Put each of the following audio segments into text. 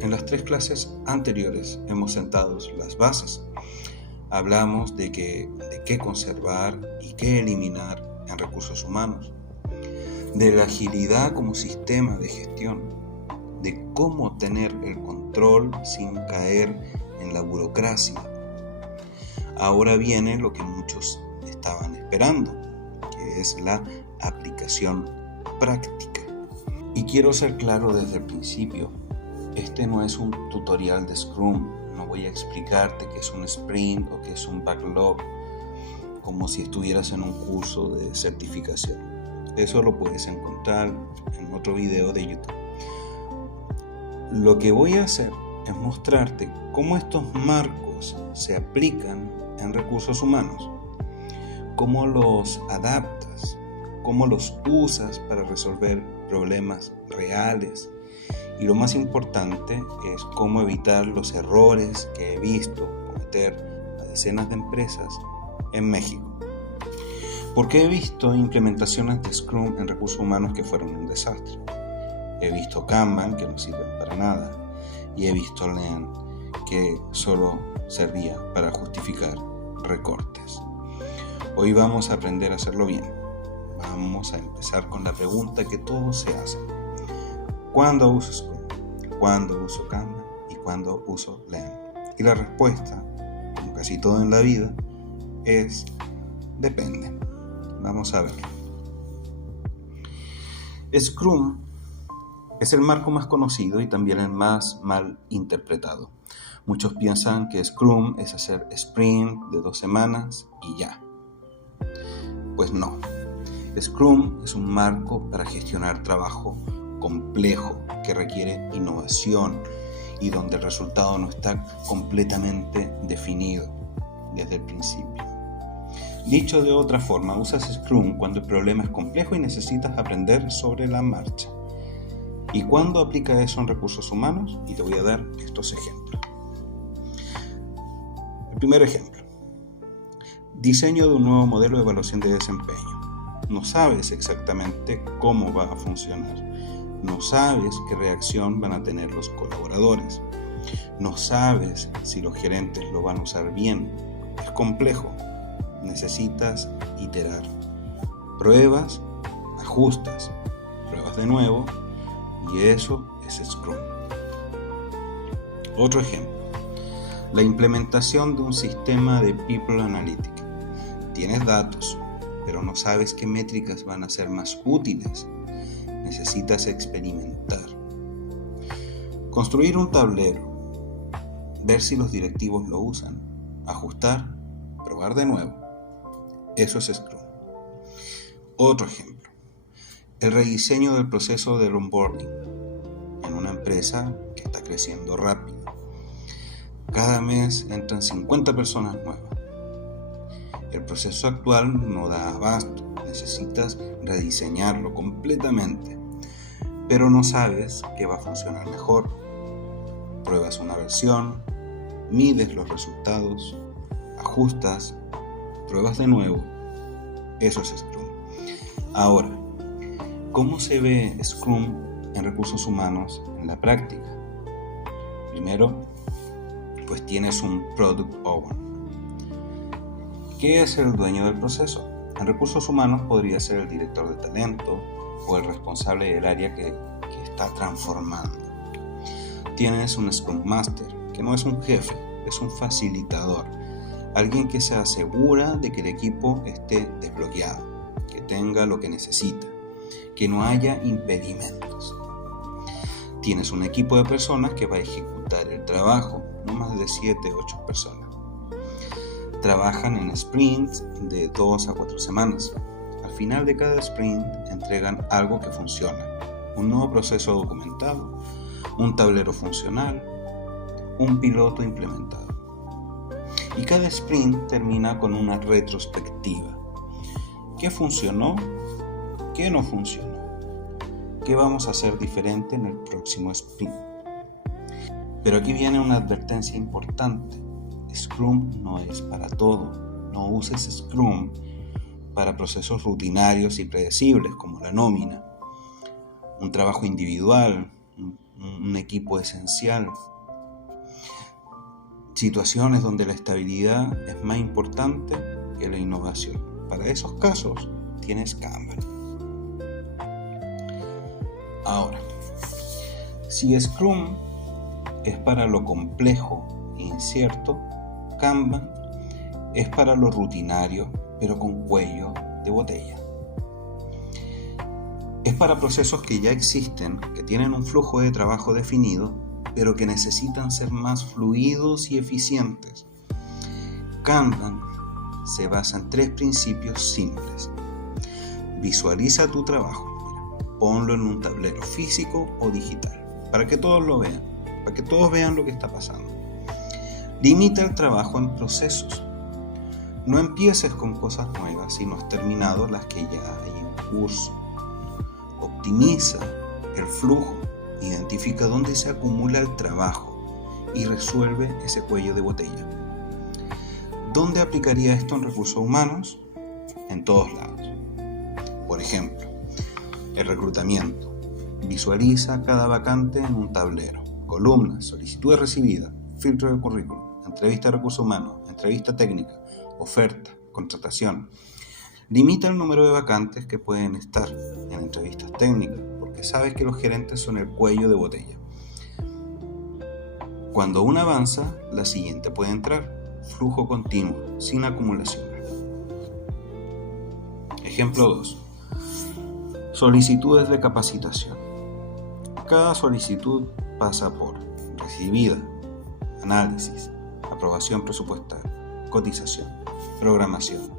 En las 3 clases anteriores hemos sentado las bases. Hablamos de qué conservar y qué eliminar en recursos humanos, de la agilidad como sistema de gestión, de cómo tener el control sin caer en la burocracia. Ahora viene lo que muchos estaban esperando, que es la aplicación práctica. Y quiero ser claro desde el principio, este no es un tutorial de Scrum, no voy a explicarte qué es un sprint o qué es un backlog, como si estuvieras en un curso de certificación. Eso lo puedes encontrar en otro video de YouTube. Lo que voy a hacer es mostrarte cómo estos marcos se aplican en recursos humanos, cómo los adaptas, cómo los usas para resolver problemas reales. Y lo más importante es cómo evitar los errores que he visto cometer a decenas de empresas en México. Porque he visto implementaciones de Scrum en recursos humanos que fueron un desastre. He visto Kanban que no sirven para nada. Y he visto Lean que solo servía para justificar recortes. Hoy vamos a aprender a hacerlo bien. Vamos a empezar con la pregunta que todos se hacen. ¿Cuándo uso Scrum? ¿Cuándo uso Kanban? ¿Y cuándo uso Lean? Y la respuesta, como casi todo en la vida, es depende. Vamos a verlo. Scrum es el marco más conocido y también el más mal interpretado. Muchos piensan que Scrum es hacer sprint de 2 semanas y ya. Pues no. Scrum es un marco para gestionar trabajo complejo que requiere innovación y donde el resultado no está completamente definido desde el principio. Dicho de otra forma, usas Scrum cuando el problema es complejo y necesitas aprender sobre la marcha. ¿Y cuándo aplica eso en recursos humanos? Y te voy a dar estos ejemplos. El primer ejemplo. Diseño de un nuevo modelo de evaluación de desempeño. No sabes exactamente cómo va a funcionar. No sabes qué reacción van a tener los colaboradores. No sabes si los gerentes lo van a usar bien. Es complejo. Necesitas iterar. Pruebas, ajustas, pruebas de nuevo y eso es Scrum. Otro ejemplo. La implementación de un sistema de People Analytics. Tienes datos, pero no sabes qué métricas van a ser más útiles. Necesitas experimentar. Construir un tablero. Ver si los directivos lo usan. Ajustar. Probar de nuevo. Eso es Scrum. Otro ejemplo. El rediseño del proceso del onboarding en una empresa que está creciendo rápido. Cada mes entran 50 personas nuevas. El proceso actual no da abasto. Necesitas rediseñarlo completamente, pero no sabes qué va a funcionar mejor. Pruebas una versión, mides los resultados, ajustas, pruebas de nuevo. Eso es Scrum. Ahora, ¿cómo se ve Scrum en recursos humanos en la práctica? Primero, pues tienes un Product Owner. ¿Qué es el dueño del proceso? En recursos humanos podría ser el director de talento o el responsable del área que está transformando. Tienes un Scrum Master, que no es un jefe, es un facilitador. Alguien que se asegura de que el equipo esté desbloqueado, que tenga lo que necesita, que no haya impedimentos. Tienes un equipo de personas que va a ejecutar el trabajo, no más de 7 u 8 personas. Trabajan en sprints de 2 a 4 semanas. Al final de cada sprint entregan algo que funciona, un nuevo proceso documentado, un tablero funcional, un piloto implementado. Y cada sprint termina con una retrospectiva. ¿Qué funcionó? ¿Qué no funcionó? ¿Qué vamos a hacer diferente en el próximo sprint? Pero aquí viene una advertencia importante. Scrum no es para todo. No uses Scrum para procesos rutinarios y predecibles como la nómina, un trabajo individual, un un equipo esencial. Situaciones donde la estabilidad es más importante que la innovación. Para esos casos tienes Kanban. Ahora, si Scrum es para lo complejo e incierto, Kanban es para lo rutinario, pero con cuello de botella. Es para procesos que ya existen, que tienen un flujo de trabajo definido, pero que necesitan ser más fluidos y eficientes. Kanban se basa en 3 principios simples. Visualiza tu trabajo. Ponlo en un tablero físico o digital, para que todos lo vean, para que todos vean lo que está pasando. Limita el trabajo en procesos. No empieces con cosas nuevas si no has terminado las que ya hay en curso. Optimiza el flujo, identifica dónde se acumula el trabajo y resuelve ese cuello de botella. ¿Dónde aplicaría esto en recursos humanos? En todos lados. Por ejemplo, el reclutamiento. Visualiza cada vacante en un tablero. Columnas, solicitudes recibidas, filtro de currículum, entrevista de recursos humanos, entrevista técnica, oferta, contratación. Limita el número de vacantes que pueden estar en entrevistas técnicas, porque sabes que los gerentes son el cuello de botella. Cuando una avanza, la siguiente puede entrar. Flujo continuo, sin acumulación. Ejemplo 2. Solicitudes de capacitación. Cada solicitud pasa por recibida, análisis, aprobación presupuestal, cotización, programación,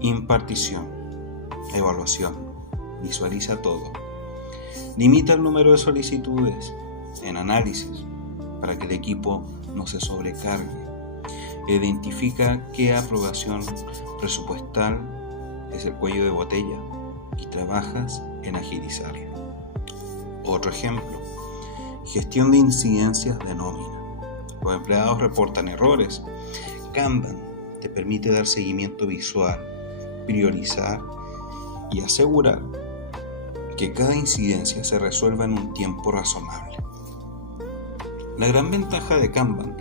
impartición, evaluación. Visualiza todo. Limita el número de solicitudes en análisis para que el equipo no se sobrecargue. Identifica qué aprobación presupuestal es el cuello de botella y trabajas en agilizarlo. Otro ejemplo, gestión de incidencias de nómina. Los empleados reportan errores. Kanban te permite dar seguimiento visual, priorizar y asegurar que cada incidencia se resuelva en un tiempo razonable. La gran ventaja de Kanban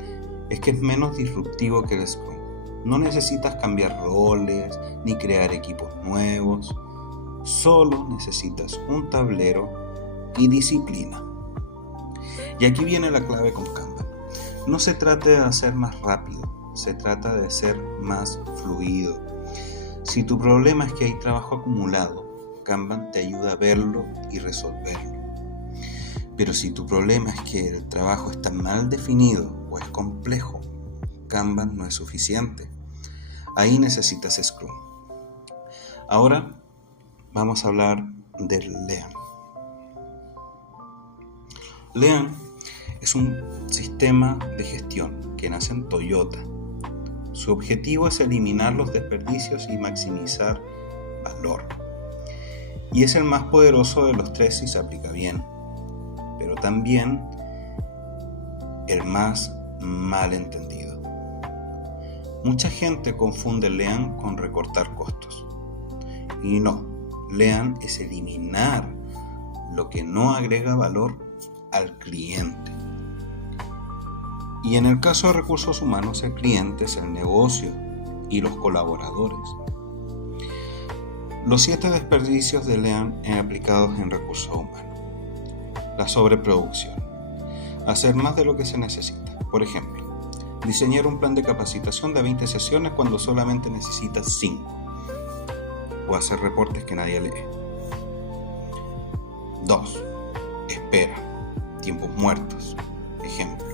es que es menos disruptivo que el Scrum. No necesitas cambiar roles ni crear equipos nuevos. Solo necesitas un tablero y disciplina. Y aquí viene la clave con Kanban. No se trata de hacer más rápido, se trata de ser más fluido. Si tu problema es que hay trabajo acumulado, Kanban te ayuda a verlo y resolverlo. Pero si tu problema es que el trabajo está mal definido o es complejo, Kanban no es suficiente. Ahí necesitas Scrum. Ahora vamos a hablar del Lean. Lean es un sistema de gestión que nace en Toyota. Su objetivo es eliminar los desperdicios y maximizar valor. Y es el más poderoso de los 3 si se aplica bien, pero también el más mal entendido. Mucha gente confunde Lean con recortar costos. Y no, Lean es eliminar lo que no agrega valor al cliente. Y en el caso de recursos humanos, el cliente es el negocio y los colaboradores. Los 7 desperdicios de Lean aplicados en recursos humanos. La sobreproducción. Hacer más de lo que se necesita. Por ejemplo, diseñar un plan de capacitación de 20 sesiones cuando solamente necesitas 5. O hacer reportes que nadie lee. 2. Espera. Tiempos muertos. Ejemplo.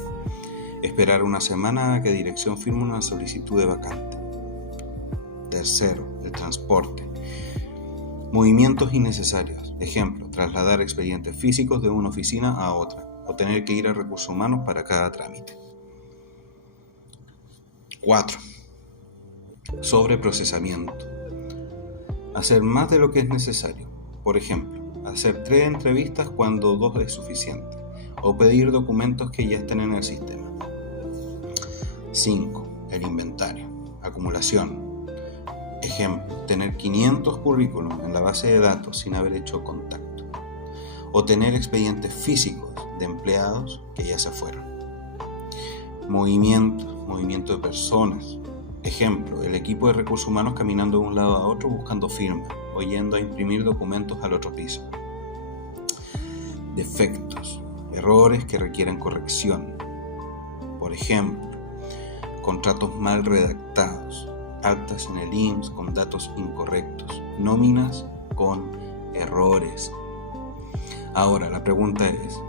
Esperar una semana a que dirección firme una solicitud de vacante. 3. El transporte. Movimientos innecesarios. Ejemplo, trasladar expedientes físicos de una oficina a otra o tener que ir a recursos humanos para cada trámite. 4. Sobreprocesamiento. Hacer más de lo que es necesario. Por ejemplo, hacer 3 entrevistas cuando 2 es suficiente o pedir documentos que ya estén en el sistema. 5. El inventario. Acumulación. Ejemplo, tener 500 currículum en la base de datos sin haber hecho contacto. o tener expedientes físicos de empleados que ya se fueron. Movimiento de personas. Ejemplo, el equipo de recursos humanos caminando de un lado a otro buscando firmas o yendo a imprimir documentos al otro piso. Defectos, errores que requieren corrección. Por ejemplo, contratos mal redactados, altas en el IMSS con datos incorrectos, nóminas con errores. Ahora, la pregunta es,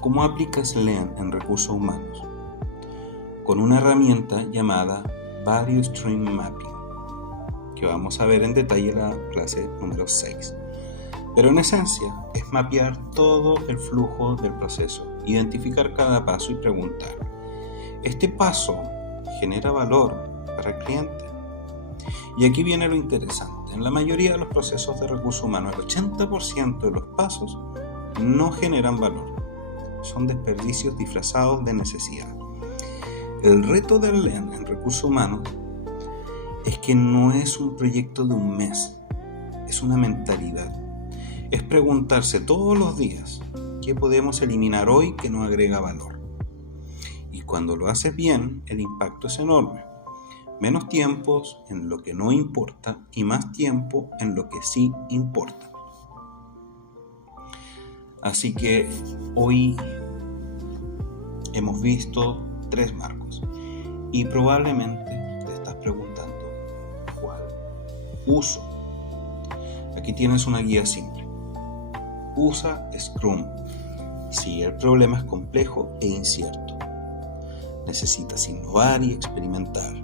¿cómo aplicas LEAN en recursos humanos? Con una herramienta llamada Value Stream Mapping, que vamos a ver en detalle en la clase número 6. Pero en esencia es mapear todo el flujo del proceso, identificar cada paso y preguntar, ¿este paso genera valor para el cliente? Y aquí viene lo interesante, en la mayoría de los procesos de recursos humanos, el 80% de los pasos no generan valor, son desperdicios disfrazados de necesidad. El reto del LEAN en recursos humanos es que no es un proyecto de un mes, es una mentalidad. Es preguntarse todos los días qué podemos eliminar hoy que no agrega valor. Y cuando lo haces bien, el impacto es enorme. Menos tiempos en lo que no importa y más tiempo en lo que sí importa. Así que hoy hemos visto 3 marcos y probablemente te estás preguntando ¿cuál? Uso. Aquí tienes una guía simple. Usa Scrum si el problema es complejo e incierto. Necesitas innovar y experimentar.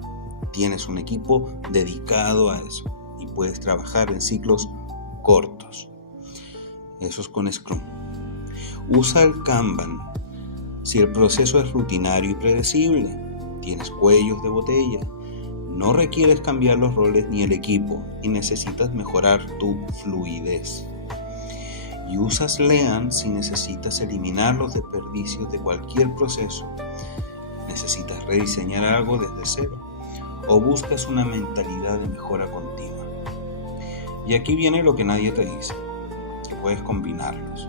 Tienes un equipo dedicado a eso y puedes trabajar en ciclos cortos. Eso es con Scrum. Usa el Kanban si el proceso es rutinario y predecible. Tienes cuellos de botella. No requieres cambiar los roles ni el equipo y necesitas mejorar tu fluidez. Y usas LEAN si necesitas eliminar los desperdicios de cualquier proceso. Necesitas rediseñar algo desde cero o buscas una mentalidad de mejora continua. Y aquí viene lo que nadie te dice, que puedes combinarlos.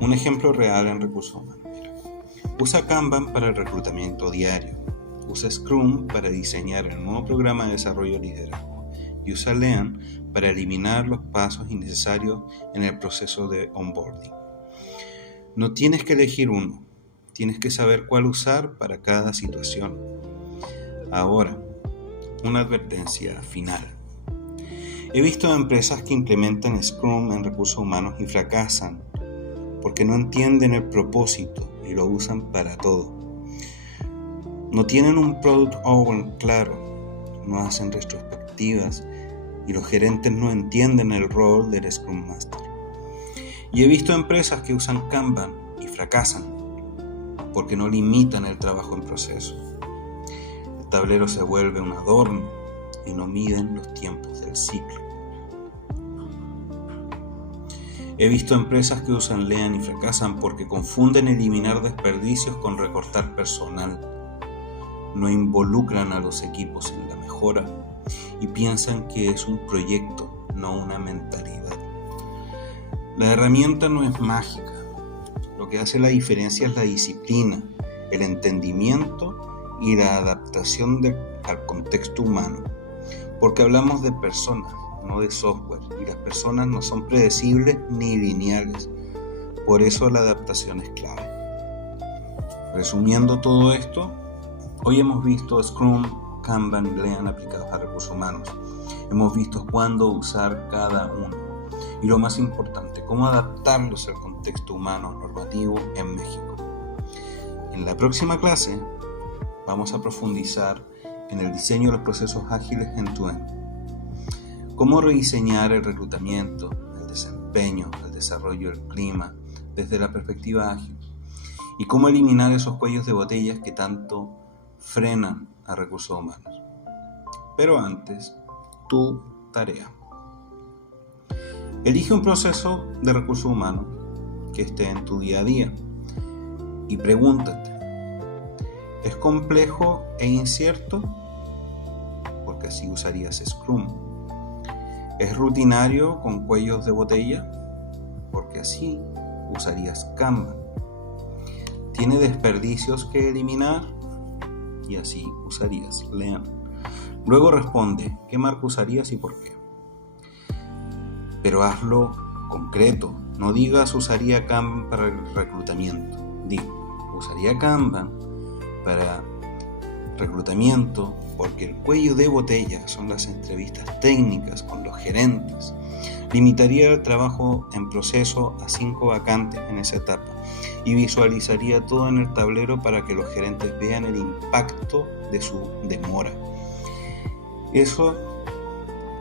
Un ejemplo real en recursos humanos. Mira, usa Kanban para el reclutamiento diario. Usa Scrum para diseñar el nuevo programa de desarrollo de liderazgo. Y usa LEAN para eliminar los pasos innecesarios en el proceso de onboarding. No tienes que elegir uno, tienes que saber cuál usar para cada situación. Ahora, una advertencia final. He visto empresas que implementan Scrum en recursos humanos y fracasan porque no entienden el propósito y lo usan para todo. No tienen un product owner claro, no hacen retrospectivas y los gerentes no entienden el rol del Scrum Master. Y he visto empresas que usan Kanban y fracasan porque no limitan el trabajo en proceso. El tablero se vuelve un adorno y no miden los tiempos del ciclo. He visto empresas que usan LEAN y fracasan porque confunden eliminar desperdicios con recortar personal. No involucran a los equipos en la mejora y piensan que es un proyecto, no una mentalidad. La herramienta no es mágica. Lo que hace la diferencia es la disciplina, el entendimiento y la adaptación al contexto humano. Porque hablamos de personas, no de software, y las personas no son predecibles ni lineales. Por eso la adaptación es clave. Resumiendo todo esto, hoy hemos visto Scrum, Kanban y LEAN aplicados a recursos humanos. Hemos visto cuándo usar cada uno. Y lo más importante, cómo adaptarlos al contexto humano normativo en México. En la próxima clase vamos a profundizar en el diseño de los procesos ágiles end-to-end. Cómo rediseñar el reclutamiento, el desempeño, el desarrollo del clima desde la perspectiva ágil. Y cómo eliminar esos cuellos de botellas que tanto frenan a recursos humanos. Pero antes, tu tarea. Elige un proceso de recursos humanos que esté en tu día a día y pregúntate, ¿es complejo e incierto? Porque así usarías Scrum. ¿Es rutinario con cuellos de botella? porque así usarías Kanban. ¿Tiene desperdicios que eliminar? Y así usarías Lean. Luego responde qué marco usarías y por qué. Pero hazlo concreto. No digas usaría Kanban para el reclutamiento. Di, usaría Kanban para reclutamiento porque el cuello de botella son las entrevistas técnicas con los gerentes. Limitaría el trabajo en proceso a 5 vacantes en esa etapa y visualizaría todo en el tablero para que los gerentes vean el impacto de su demora. Eso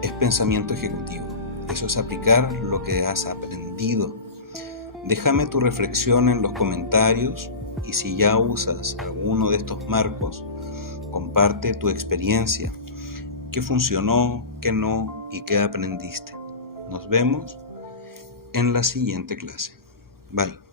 es pensamiento ejecutivo. Eso es aplicar lo que has aprendido. Déjame tu reflexión en los comentarios y si ya usas alguno de estos marcos, comparte tu experiencia, qué funcionó, qué no y qué aprendiste. Nos vemos en la siguiente clase. Bye.